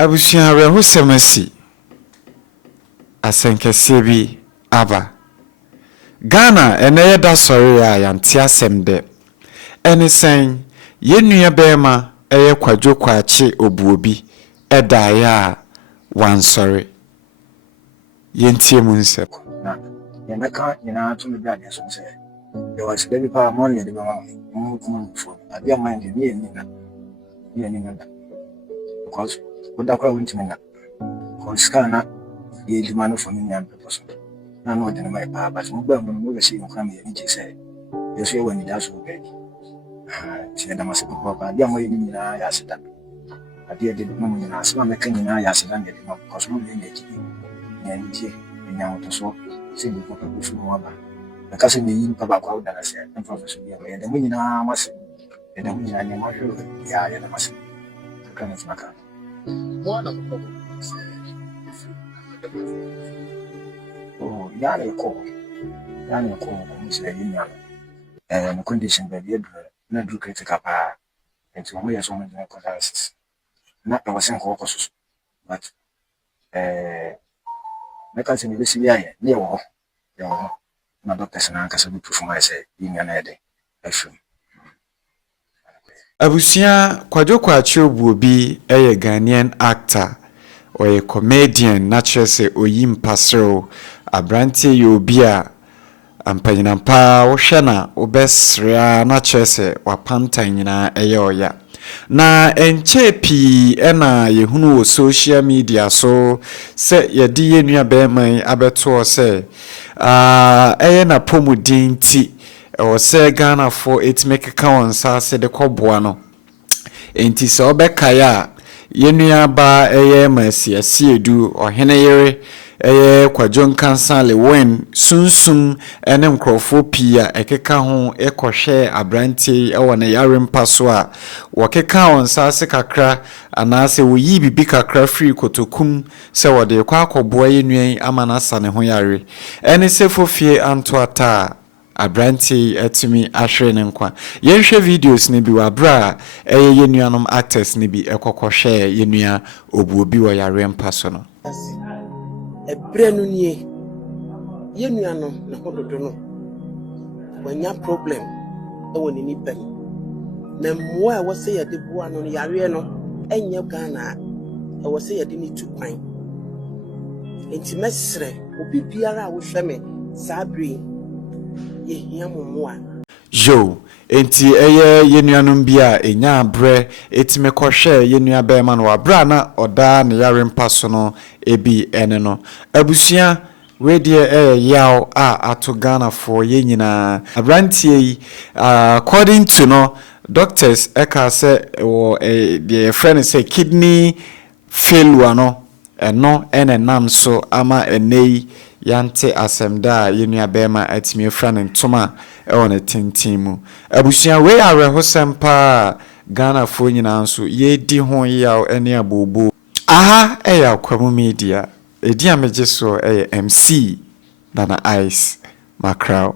Abusia reho semasi asenkese bi aba Ghana ene da sori a yanti asem de ene sen yenua bema eye Kwadwo Kwaakye obuobi eda ya wan sori yentie mu nsem na yemeka nyina to me bia de so se there was baby power money de mama for abia mind ni ni na because what that crowd went na konskana ye di man for me and person na no de my pa but mo gba mo be see nkan me ni say yes you when that so big she da mase papa abia mo ni na ya seda abia de mo ni na asma me kan ni na ya seda de mo because mo ni ji ni nje ni auto so se ni ko ko fu mo ba na ka se me yin papa kwa da na se en professor ya me de mo ni na mase de mo ni na ni mo ya da mase kan it's maka one of the problems oh yani ko say yin no condition be be na do critical pa enti mo yes mo na consensus na e was nko ko so but na ka se me be si ya ne wo na doctors na ka se be proof my say yin na ede afim Abusia Kwadwo Kwaakye obuobi eye Ghanaian actor oye comedian na chese oyimpasro abrantie yobi a ampanyinampa wo hwe na obesrea na chese wapantan nyina eye oya na enche pi ena yehunu wo social media so se yedi yenua beman abeto se eye na pomudin ti o se Ghana for it make count say de koboa no enti se obekaya yenua ba eye masiasi edu ohene yere eye Kwadwo Nkansale wen sunsum ene nkrofo pia ekeka ho ekohwe abrantie ewo ne yarempa so a wokeka onsase kakra anase woyi bibi kakra free kotokum se wode kwa akoboa yenua amana sane ho yare ene se fofie antoata abrantie etimi ahwe ne nkwa yenhwe videos ne bi wabra eye yenuanom actors ne bi ekokohwe yenua obuobi wo yarempa so no ebrenu nie yenuanom na hododo no wanya problem ewo ni nipem na mmoa a wose yede boa no yare no enye Ghana e wose yede ni tukwan enti mesre obi biara a wo hwe me sabri ye hia mmoa jo enti eye yenuanom bia enya abre etime kohwe yenua bema no wabra na oda ne yarempa so no ebi ene no abusua wedie yaw a ato Ghana for yenyina abrantie according to no doctors eka say wo the friend say kidney failure no eno enenam so ama enei yante asemda yenua bema atimi frane ntoma ewone tintimu abusua we arehosempa Ghana for nyina nso yedi ho yaw ene abobo aha eya Kwamu media edi ameje so MC Nana Ice Macrao